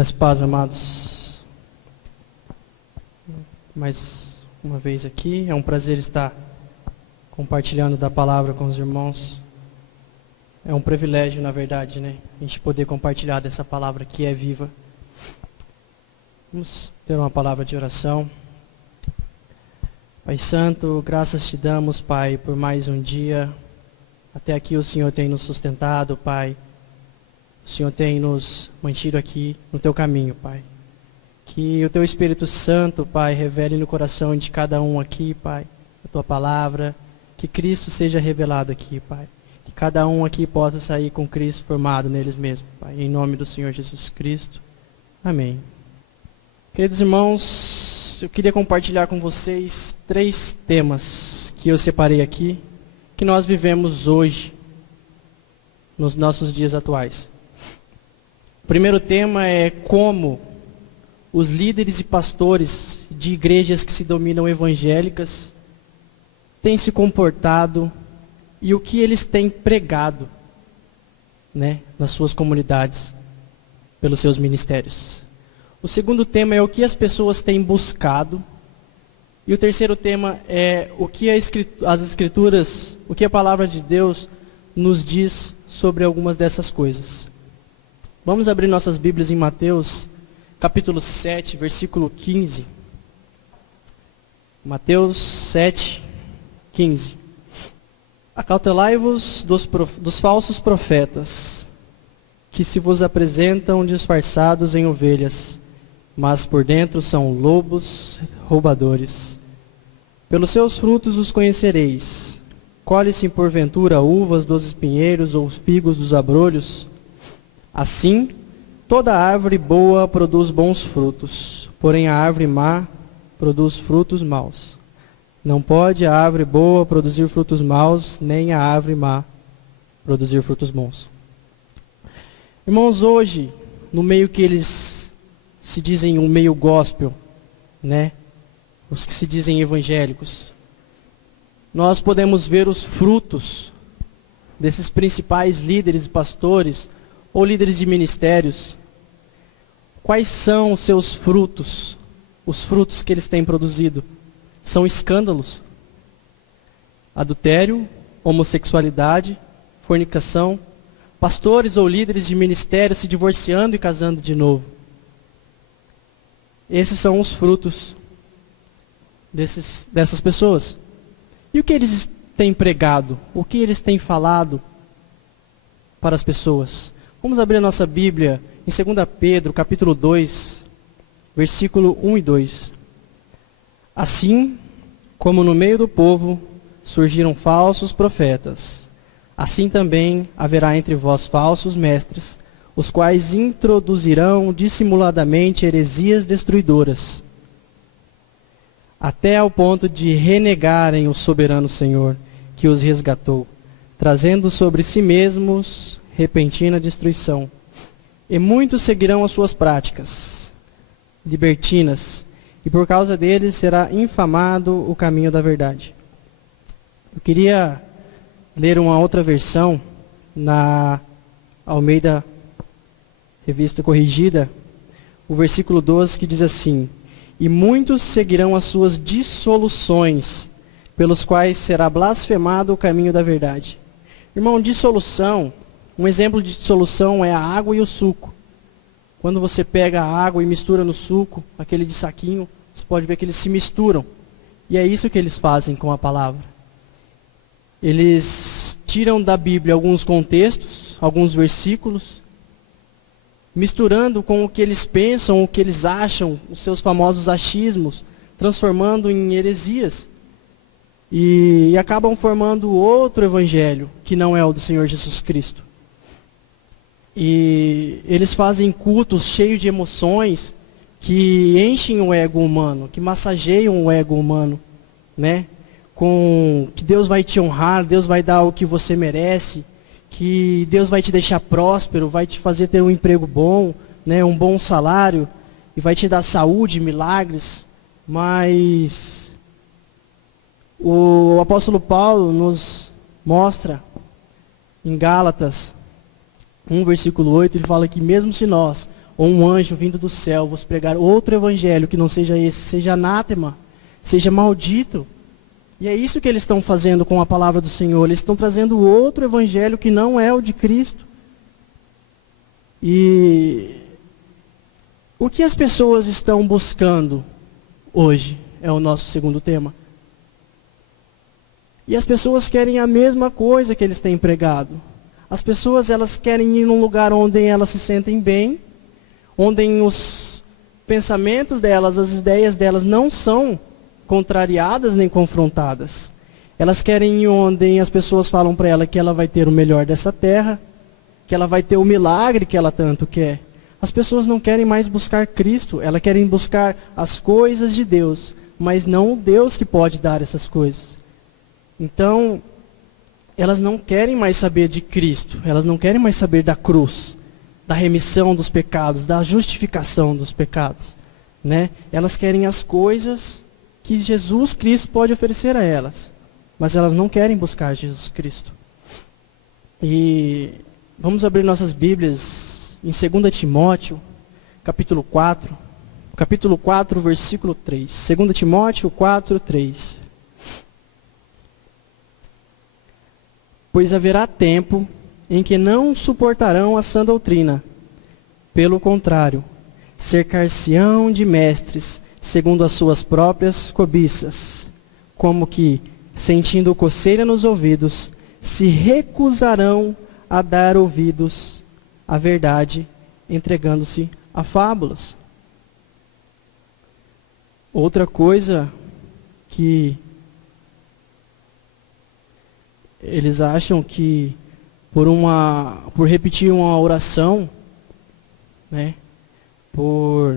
As paz, amados. Mais uma vez aqui, é um prazer estar compartilhando da palavra com os irmãos. É um privilégio, na verdade, né? A gente poder compartilhar dessa palavra que é viva. Vamos ter uma palavra de oração. Pai Santo, graças te damos, Pai, por mais um dia. Até aqui o Senhor tem nos sustentado, Pai. O Senhor tem nos mantido aqui no Teu caminho, Pai. Que o Teu Espírito Santo, Pai, revele no coração de cada um aqui, Pai, a Tua palavra. Que Cristo seja revelado aqui, Pai. Que cada um aqui possa sair com Cristo formado neles mesmos, Pai. Em nome do Senhor Jesus Cristo. Amém. Queridos irmãos, eu queria compartilhar com vocês 3 temas que eu separei aqui, que nós vivemos hoje, nos nossos dias atuais. O primeiro tema é como os líderes e pastores de igrejas que se dominam evangélicas têm se comportado e o que eles têm pregado, né, nas suas comunidades, pelos seus ministérios. O segundo tema é o que as pessoas têm buscado. E o terceiro tema é o que as Escrituras, o que a palavra de Deus nos diz sobre algumas dessas coisas. Vamos abrir nossas Bíblias em Mateus, capítulo 7, versículo 15. Mateus 7, 15. Acautelai-vos dos falsos profetas, que se vos apresentam disfarçados em ovelhas, mas por dentro são lobos roubadores. Pelos seus frutos os conhecereis. Colhe-se porventura uvas dos espinheiros ou figos dos abrolhos? Assim, toda árvore boa produz bons frutos, porém a árvore má produz frutos maus. Não pode a árvore boa produzir frutos maus, nem a árvore má produzir frutos bons. Irmãos, hoje, no meio que eles se dizem um meio gospel, né? Os que se dizem evangélicos, nós podemos ver os frutos desses principais líderes e pastores, ou líderes de ministérios. Quais são os seus frutos? Os frutos que eles têm produzido são escândalos, adultério, homossexualidade, fornicação, pastores ou líderes de ministérios se divorciando e casando de novo. Esses são os frutos dessas pessoas. E o que eles têm pregado? O que eles têm falado para as pessoas? Vamos abrir a nossa Bíblia em 2 Pedro, capítulo 2, versículo 1 e 2. Assim como no meio do povo surgiram falsos profetas, assim também haverá entre vós falsos mestres, os quais introduzirão dissimuladamente heresias destruidoras, até ao ponto de renegarem o soberano Senhor, que os resgatou, trazendo sobre si mesmos repentina destruição. E muitos seguirão as suas práticas libertinas, e por causa deles será infamado o caminho da verdade. Eu queria ler uma outra versão, na Almeida Revista Corrigida, o versículo 12, que diz assim: e muitos seguirão as suas dissoluções, pelos quais será blasfemado o caminho da verdade. Irmão, dissolução, um exemplo de dissolução é a água e o suco. Quando você pega a água e mistura no suco, aquele de saquinho, você pode ver que eles se misturam. E é isso que eles fazem com a palavra. Eles tiram da Bíblia alguns contextos, alguns versículos, misturando com o que eles pensam, o que eles acham, os seus famosos achismos, transformando em heresias. E acabam formando outro evangelho, que não é o do Senhor Jesus Cristo. E eles fazem cultos cheios de emoções, que enchem o ego humano, que massageiam o ego humano, né? Com que Deus vai te honrar, Deus vai dar o que você merece, que Deus vai te deixar próspero, vai te fazer ter um emprego bom, né, um bom salário, e vai te dar saúde, milagres. Mas o apóstolo Paulo nos mostra em Gálatas 1, versículo 8, ele fala que mesmo se nós ou um anjo vindo do céu vos pregar outro evangelho que não seja esse, seja anátema, seja maldito. E é isso que eles estão fazendo com a palavra do Senhor. Eles estão trazendo outro evangelho que não é o de Cristo. E o que as pessoas estão buscando hoje é o nosso segundo tema. E as pessoas querem a mesma coisa que eles têm pregado. As pessoas, elas querem ir num lugar onde elas se sentem bem, onde os pensamentos delas, as ideias delas não são contrariadas nem confrontadas. Elas querem ir onde as pessoas falam para ela que ela vai ter o melhor dessa terra, que ela vai ter o milagre que ela tanto quer. As pessoas não querem mais buscar Cristo, elas querem buscar as coisas de Deus, mas não o Deus que pode dar essas coisas. Então, elas não querem mais saber de Cristo, elas não querem mais saber da cruz, da remissão dos pecados, da justificação dos pecados, né? Elas querem as coisas que Jesus Cristo pode oferecer a elas, mas elas não querem buscar Jesus Cristo. E vamos abrir nossas Bíblias em 2 Timóteo, capítulo 4, versículo 3. 2 Timóteo 4, 3. Pois haverá tempo em que não suportarão a sã doutrina. Pelo contrário, cercar-se-ão de mestres, segundo as suas próprias cobiças, como que, sentindo coceira nos ouvidos, se recusarão a dar ouvidos à verdade, entregando-se a fábulas. Outra coisa que eles acham que por repetir uma oração, né, por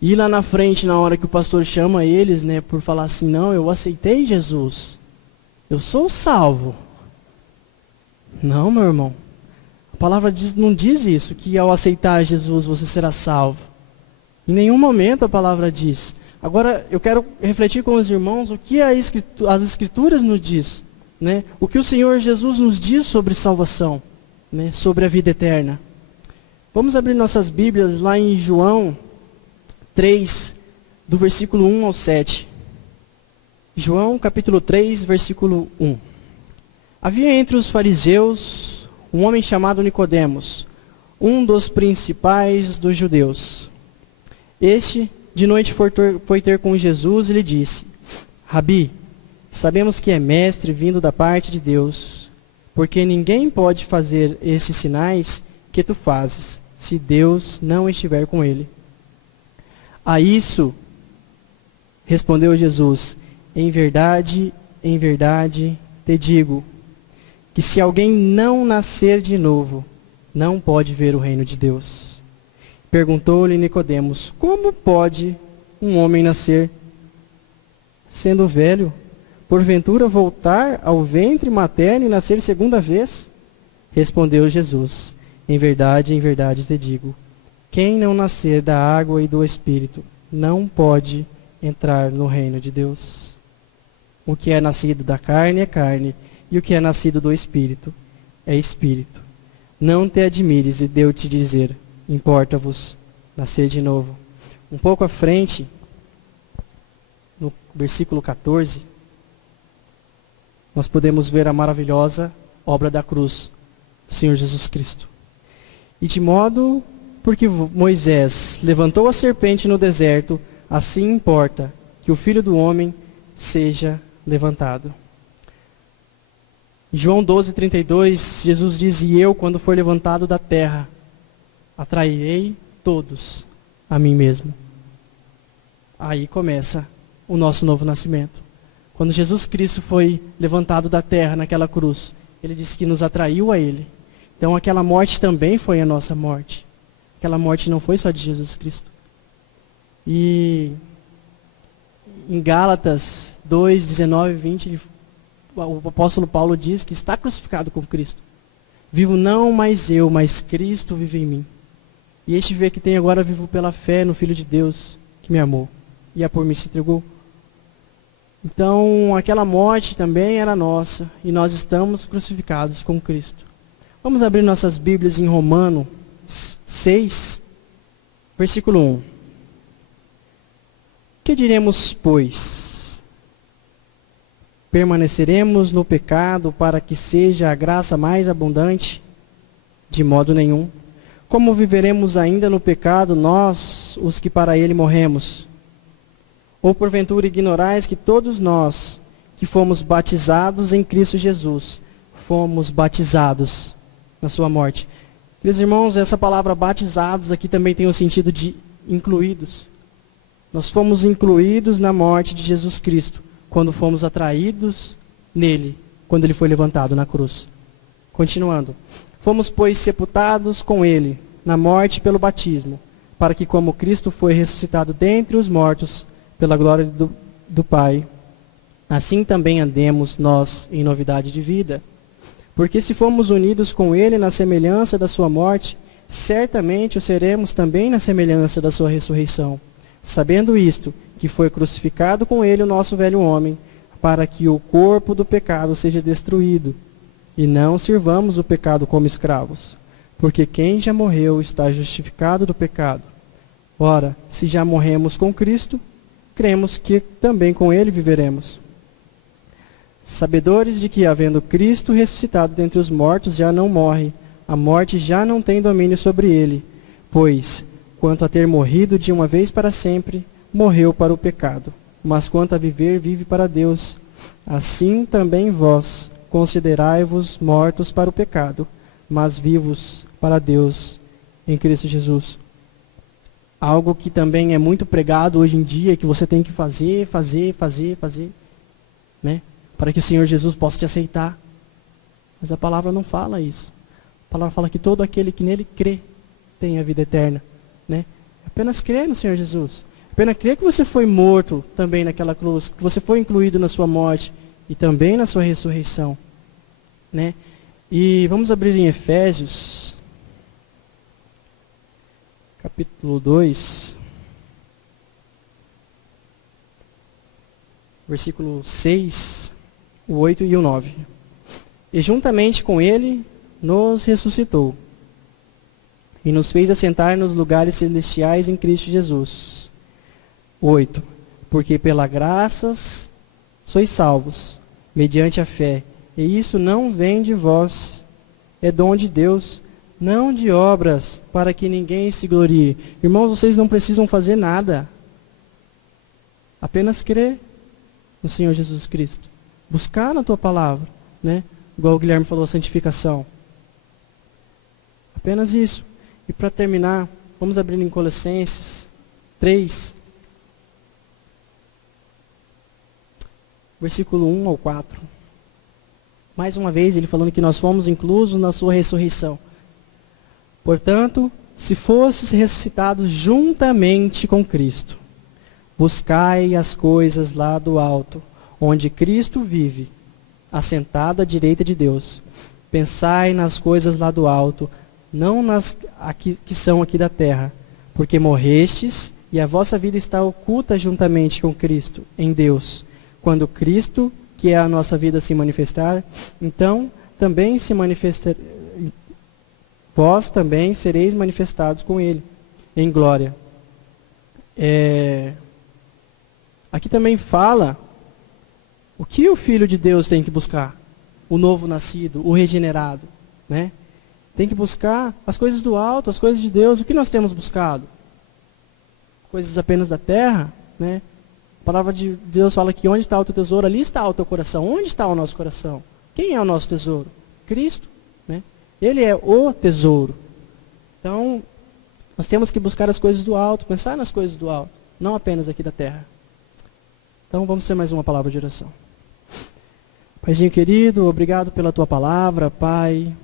ir lá na frente na hora que o pastor chama eles, né, por falar assim, não, eu aceitei Jesus, eu sou salvo. Não, meu irmão, a palavra não diz isso, que ao aceitar Jesus você será salvo. Em nenhum momento a palavra diz. Agora eu quero refletir com os irmãos o que as Escrituras nos diz. Né? O que o Senhor Jesus nos diz sobre salvação, né? Sobre a vida eterna. Vamos abrir nossas Bíblias lá em João 3, do versículo 1 ao 7. João capítulo 3, versículo 1. Havia entre os fariseus um homem chamado Nicodemos, um dos principais dos judeus. Este, de noite, foi ter com Jesus e lhe disse, Rabi, sabemos que é mestre vindo da parte de Deus, porque ninguém pode fazer esses sinais que tu fazes, se Deus não estiver com ele. A isso, respondeu Jesus, em verdade te digo, que se alguém não nascer de novo, não pode ver o reino de Deus. Perguntou-lhe Nicodemos, como pode um homem nascer sendo velho? Porventura voltar ao ventre materno e nascer segunda vez? Respondeu Jesus, em verdade te digo, quem não nascer da água e do Espírito, não pode entrar no reino de Deus. O que é nascido da carne é carne, e o que é nascido do Espírito é Espírito. Não te admires de Deus te dizer, importa-vos nascer de novo. Um pouco à frente, no versículo 14, nós podemos ver a maravilhosa obra da cruz do Senhor Jesus Cristo. E de modo, porque Moisés levantou a serpente no deserto, assim importa que o Filho do Homem seja levantado. Em João 12:32, Jesus diz, e eu, quando for levantado da terra, atrairei todos a mim mesmo. Aí começa o nosso novo nascimento. Quando Jesus Cristo foi levantado da terra naquela cruz, ele disse que nos atraiu a ele. Então aquela morte também foi a nossa morte. Aquela morte não foi só de Jesus Cristo. E em Gálatas 2, 19 e 20, o apóstolo Paulo diz que está crucificado com Cristo. Vivo não mais eu, mas Cristo vive em mim. E este viver que tenho agora vivo pela fé no Filho de Deus que me amou e a por mim se entregou. Então, aquela morte também era nossa, e nós estamos crucificados com Cristo. Vamos abrir nossas Bíblias em Romanos 6, Versículo 1. Que diremos, pois? Permaneceremos no pecado para que seja a graça mais abundante? De modo nenhum. Como viveremos ainda no pecado, nós, os que para ele morremos? Ou porventura ignorais que todos nós, que fomos batizados em Cristo Jesus, fomos batizados na sua morte? Meus irmãos, essa palavra batizados aqui também tem o sentido de incluídos. Nós fomos incluídos na morte de Jesus Cristo, quando fomos atraídos nele, quando ele foi levantado na cruz. Continuando. Fomos, pois, sepultados com ele, na morte pelo batismo, para que como Cristo foi ressuscitado dentre os mortos, pela glória do Pai, assim também andemos nós em novidade de vida. Porque se fomos unidos com ele na semelhança da sua morte, certamente o seremos também na semelhança da sua ressurreição. Sabendo isto, que foi crucificado com ele o nosso velho homem, para que o corpo do pecado seja destruído, e não sirvamos o pecado como escravos. Porque quem já morreu está justificado do pecado. Ora, se já morremos com Cristo, cremos que também com ele viveremos. Sabedores de que, havendo Cristo ressuscitado dentre os mortos, já não morre, a morte já não tem domínio sobre ele, pois, quanto a ter morrido de uma vez para sempre, morreu para o pecado, mas quanto a viver, vive para Deus. Assim também vós, considerai-vos mortos para o pecado, mas vivos para Deus em Cristo Jesus. Algo que também é muito pregado hoje em dia, que você tem que fazer, né? Para que o Senhor Jesus possa te aceitar. Mas a palavra não fala isso. A palavra fala que todo aquele que nele crê tem a vida eterna, né? Apenas crer no Senhor Jesus. Apenas crer que você foi morto também naquela cruz, que você foi incluído na sua morte e também na sua ressurreição, né? E vamos abrir em Efésios, capítulo 2, versículo 6, o 8 e o 9. E juntamente com ele nos ressuscitou e nos fez assentar nos lugares celestiais em Cristo Jesus. 8. Porque pela graças sois salvos, mediante a fé. E isso não vem de vós, é dom de Deus, não de obras, para que ninguém se glorie. Irmãos, vocês não precisam fazer nada. Apenas crer no Senhor Jesus Cristo. Buscar na tua palavra, né? Igual o Guilherme falou, a santificação. Apenas isso. E para terminar, vamos abrir em Colossenses 3, versículo 1 ao 4. Mais uma vez, ele falando que nós fomos inclusos na sua ressurreição. Portanto, se fosses ressuscitados juntamente com Cristo, buscai as coisas lá do alto, onde Cristo vive, assentado à direita de Deus. Pensai nas coisas lá do alto, não nas que são aqui da terra, porque morrestes e a vossa vida está oculta juntamente com Cristo, em Deus. Quando Cristo, que é a nossa vida, se manifestar, então também se manifestar, vós também sereis manifestados com ele, em glória. Aqui também fala o que o Filho de Deus tem que buscar. O novo nascido, o regenerado, né? Tem que buscar as coisas do alto, as coisas de Deus. O que nós temos buscado? Coisas apenas da terra, né? A palavra de Deus fala que onde está o teu tesouro, ali está o teu coração. Onde está o nosso coração? Quem é o nosso tesouro? Cristo, né? Ele é o tesouro. Então, nós temos que buscar as coisas do alto, pensar nas coisas do alto, não apenas aqui da terra. Então, vamos ter mais uma palavra de oração. Paizinho querido, obrigado pela tua palavra, Pai.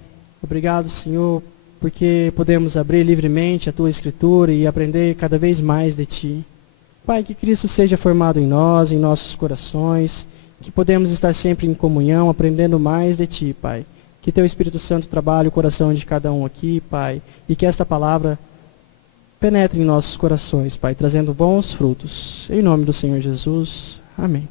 Obrigado, Senhor, porque podemos abrir livremente a tua Escritura e aprender cada vez mais de Ti. Pai, que Cristo seja formado em nós, em nossos corações, que podemos estar sempre em comunhão, aprendendo mais de Ti, Pai. Que Teu Espírito Santo trabalhe o coração de cada um aqui, Pai, e que esta palavra penetre em nossos corações, Pai, trazendo bons frutos. Em nome do Senhor Jesus. Amém.